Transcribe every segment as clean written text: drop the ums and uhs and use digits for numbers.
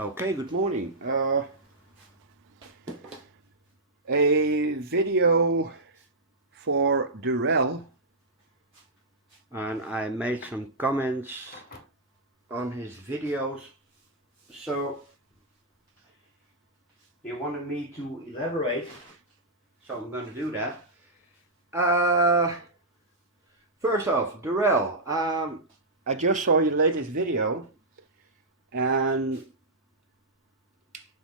Okay, good morning. A video for Durrell, and I made some comments on his videos, so he wanted me to elaborate, so I'm going to do that. First off, Durrell, I just saw your latest video, and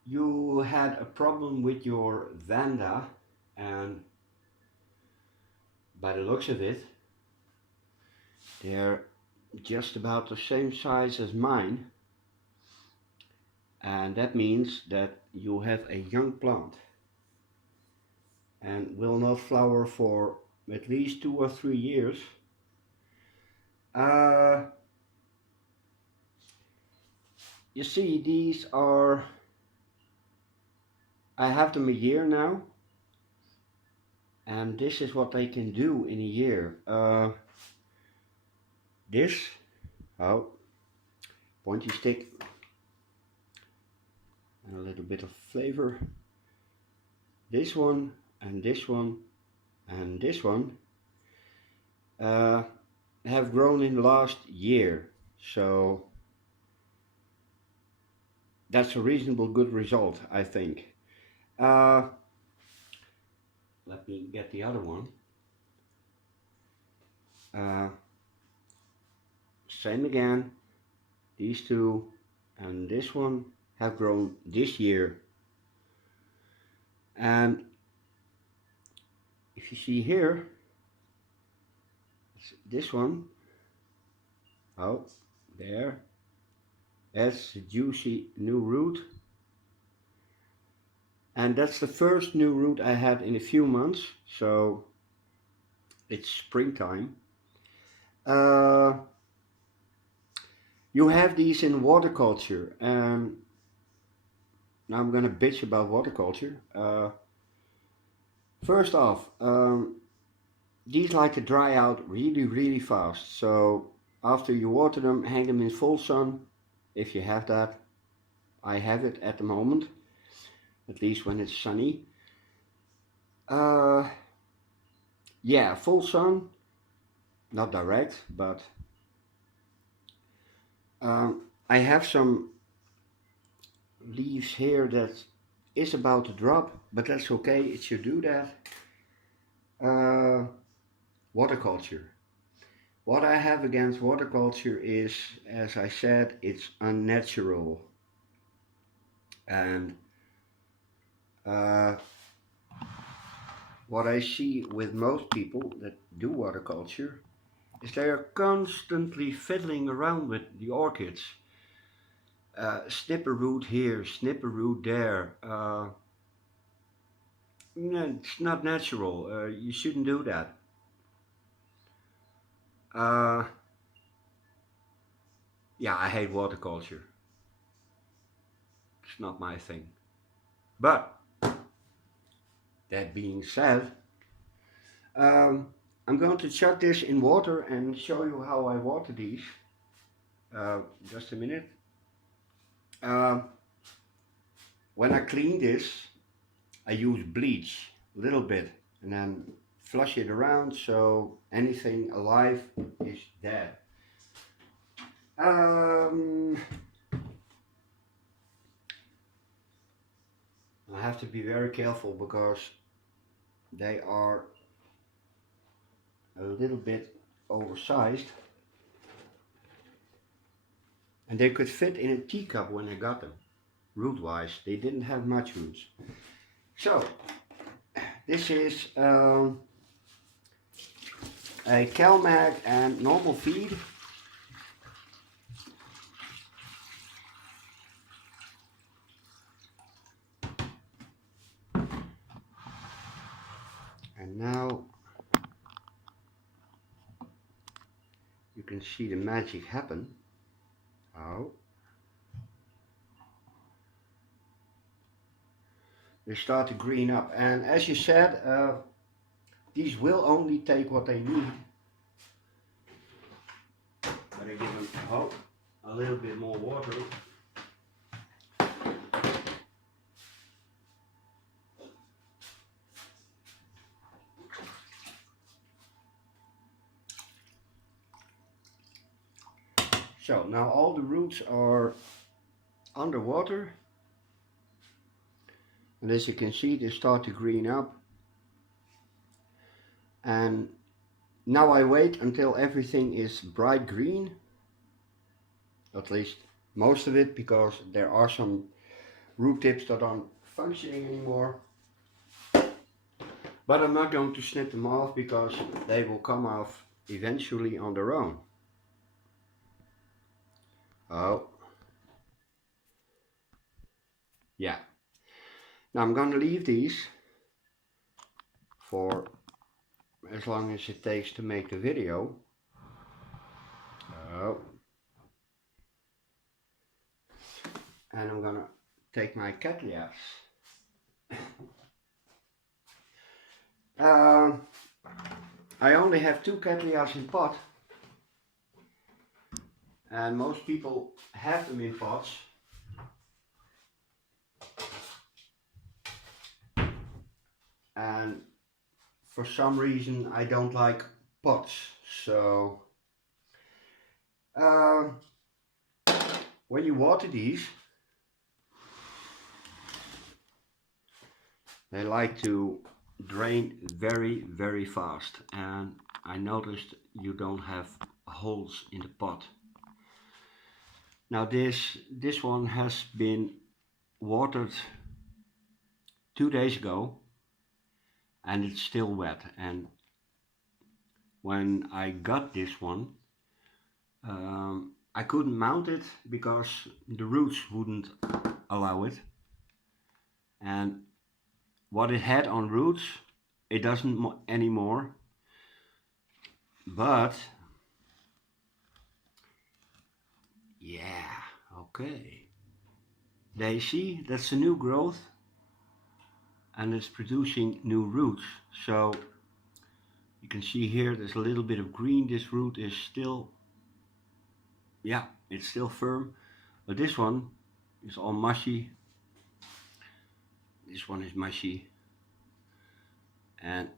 you had a problem with your Vanda, and by the looks of it, they're just about the same size as mine, and that means that you have a young plant and will not flower for at least 2 or 3 years. You see, these are, I have them a year now, and this is what they can do in a year. This, pointy stick and a little bit of flavor. This one and this one and this one have grown in the last year, so that's a reasonable good result, I think. Let me get the other one. Same again, these two and this one have grown this year, and if you see here, this one, there, that's a juicy new root, and that's the first new root I had in a few months, so it's springtime. You have these in waterculture, and now I'm gonna bitch about waterculture. First off, these like to dry out really fast, so after you water them, hang them in full sun if you have that. I have it at the moment, at least when it's sunny. Yeah, full sun, not direct, but I have some leaves here that is about to drop, but that's okay, it should do that. Waterculture. What I have against waterculture is, as I said, it's unnatural, and what I see with most people that do waterculture is they are constantly fiddling around with the orchids. Snip a root here, snip a root there. No, it's not natural. You shouldn't do that. Yeah, I hate waterculture. It's not my thing. But that being said, I'm going to chuck this in water and show you how I water these. Just a minute. When I clean this, I use bleach a little bit and then flush it around so anything alive is dead. I have to be very careful because they are a little bit oversized, and they could fit in a teacup when I got them. Root wise, they didn't have much roots. So this is a CalMag and normal feed. And now you can see the magic happen. They start to green up, and as you said, these will only take what they need. But I give them a little bit more water. So now all the roots are underwater, and as you can see they start to green up, and now I wait until everything is bright green, at least most of it, because there are some root tips that aren't functioning anymore. But I'm not going to snip them off because they will come off eventually on their own. Oh. Yeah. Now I'm going to leave these for as long as it takes to make the video. Oh. And I'm going to take my cattleyas. I only have 2 cattleyas in pot, and most people have them in pots. And for some reason I don't like pots, so when you water these, they like to drain very fast, and I noticed you don't have holes in the pot. Now this one has been watered 2 days ago and it's still wet, and when I got this one I couldn't mount it because the roots wouldn't allow it, and what it had on roots it doesn't anymore. But yeah, okay, they see that's a new growth and it's producing new roots. So you can see here there's a little bit of green. This root is still, yeah, it's still firm, but this one is all mushy. This one is mushy, and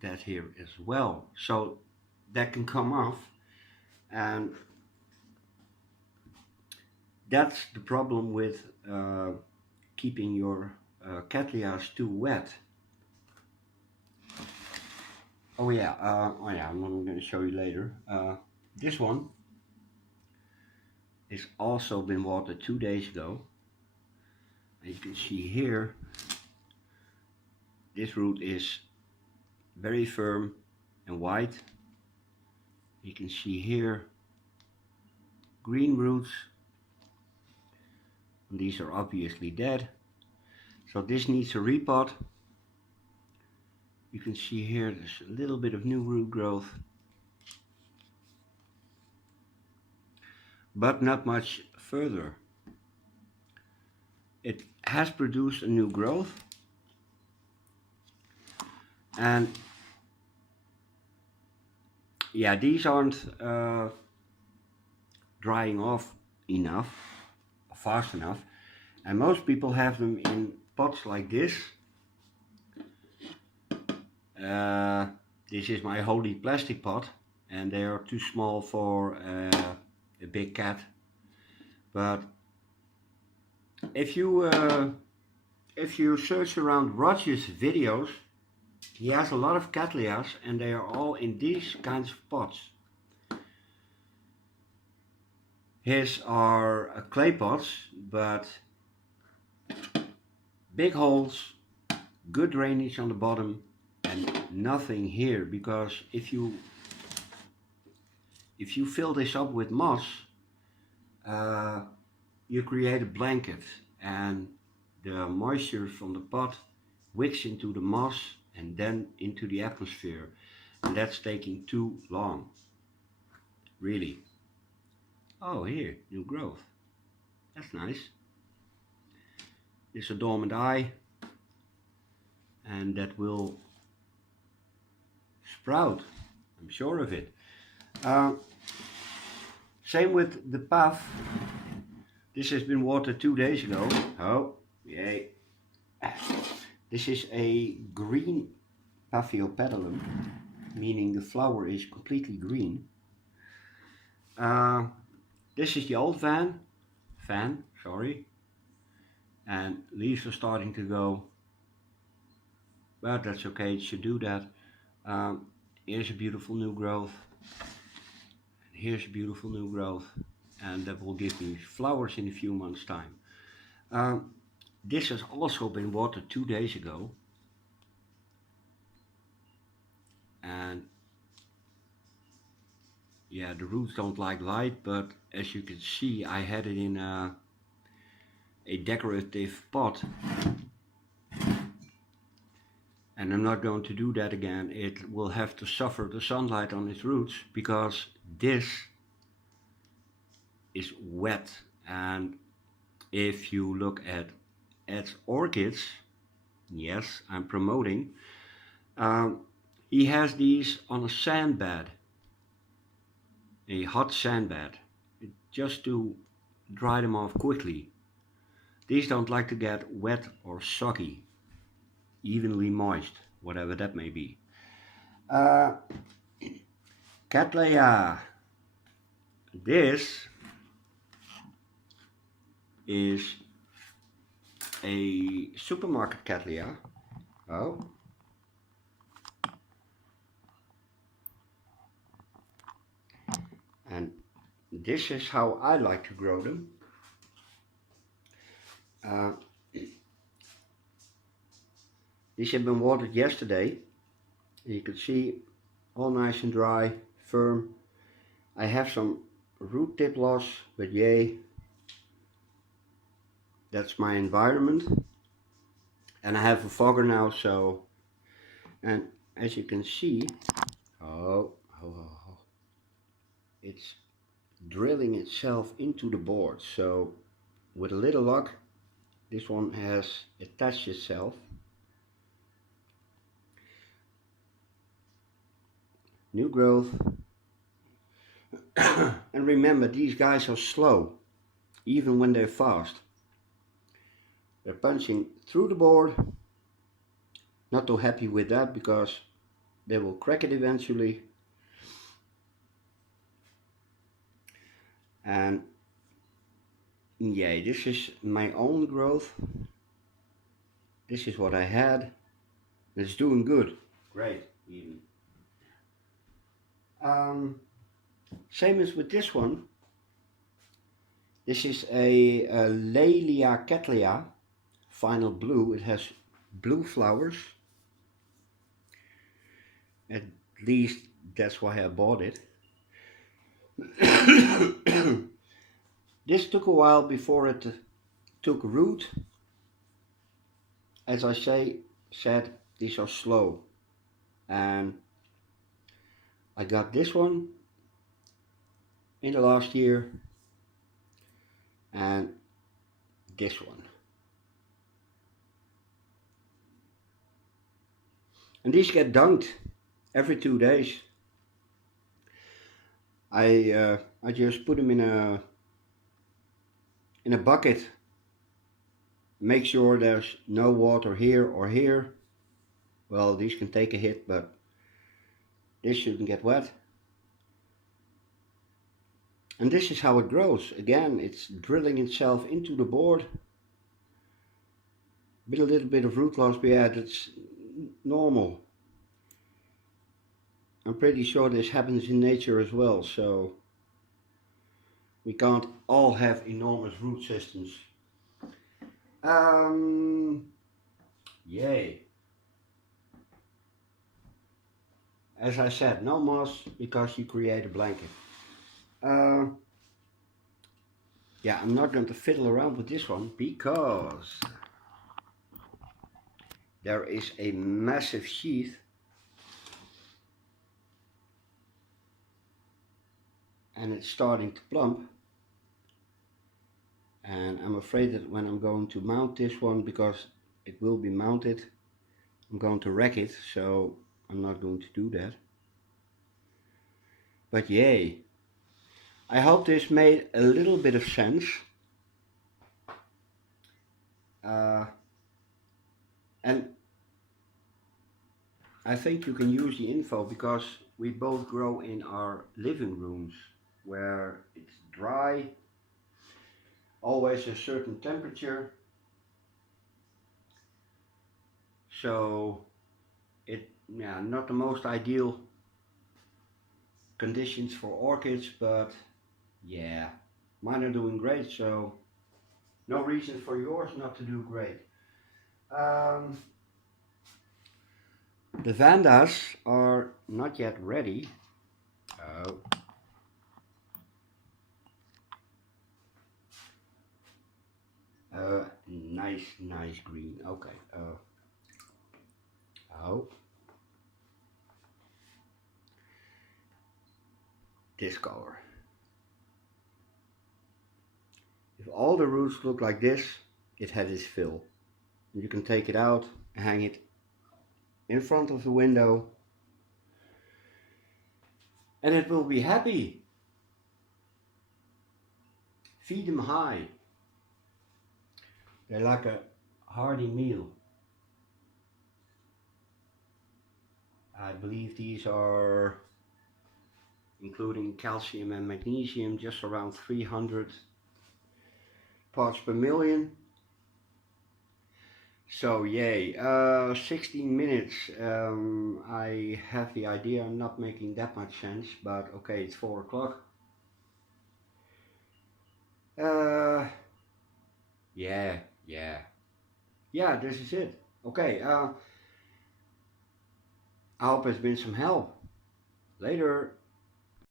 that here as well. So that can come off, and that's the problem with keeping your cattleyas too wet. Oh yeah, I'm going to show you later. This one is also been watered 2 days ago. And you can see here, this root is very firm and white. You can see here green roots, and these are obviously dead. So this needs a repot. You can see here there's a little bit of new root growth, but not much further. It has produced a new growth, and yeah, these aren't drying off enough, fast enough, and most people have them in pots like this. This is my holy plastic pot, and they are too small for a big cat. But if you search around Roger's videos, he has a lot of cattleyas, and they are all in these kinds of pots. His are clay pots, but big holes, good drainage on the bottom, and nothing here, because if you fill this up with moss, you create a blanket, and the moisture from the pot wicks into the moss and then into the atmosphere, and that's taking too long, really. Oh, here, new growth. That's nice. It's a dormant eye, and that will sprout, I'm sure of it. Same with the path. This has been watered 2 days ago. Oh, yay. This is a green Paphiopedilum, meaning the flower is completely green. Uh, this is the old fan, sorry, and leaves are starting to go, but that's okay, it should do that. Um, here's a beautiful new growth, here's a beautiful new growth, and that will give me flowers in a few months' time. Um, this has also been watered 2 days ago, and yeah, the roots don't like light, but as you can see, I had it in a decorative pot, and I'm not going to do that again. It will have to suffer the sunlight on its roots because this is wet. And if you look at orchids, yes, I'm promoting, um, he has these on a sand bed, a hot sand bed, just to dry them off quickly. These don't like to get wet or soggy, evenly moist, whatever that may be. Uh, Cattleya. This is a supermarket Cattleya. Oh. And this is how I like to grow them. Uh, these have been watered yesterday. You can see all nice and dry, firm. I have some root tip loss, but yay, that's my environment. And I have a fogger now, so, and as you can see, oh, it's drilling itself into the board. So with a little luck, this one has attached itself. New growth. And remember, these guys are slow, even when they're fast. They're punching through the board. Not too happy with that because they will crack it eventually. And yeah, this is my own growth. This is what I had. It's doing good. Great, even. Same as with this one. This is a Lelia Cattleya, final blue. It has blue flowers. At least that's why I bought it. This took a while before it took root. As I said, these are slow. And I got this one in the last year and this one. And these get dunked every 2 days. I just put them in a bucket. Make sure there's no water here or here. Well, these can take a hit, but this shouldn't get wet. And this is how it grows. Again, it's drilling itself into the board. With a little bit of root loss, but yeah, that's normal. I'm pretty sure this happens in nature as well, so we can't all have enormous root systems. Yay. As I said, no moss because you create a blanket. Yeah, I'm not going to fiddle around with this one because there is a massive sheath and it's starting to plump, and I'm afraid that when I'm going to mount this one, because it will be mounted, I'm going to wreck it, so I'm not going to do that. But yay, I hope this made a little bit of sense. And I think you can use the info because we both grow in our living rooms where it's dry, always a certain temperature, so yeah, not the most ideal conditions for orchids, but yeah, mine are doing great, so no reason for yours not to do great. Um, the Vandas are not yet ready. Oh, nice green. Okay. Oh, this color. If all the roots look like this, it has its fill. You can take it out, hang it in front of the window, and it will be happy. Feed them high. They like a hearty meal. I believe these are, including calcium and magnesium, just around 300 parts per million. So yay, 16 minutes. I have the idea I'm not making that much sense, but okay, it's 4 o'clock. Uh, yeah, yeah, yeah, this is it. Okay, I hope it's been some help. Later.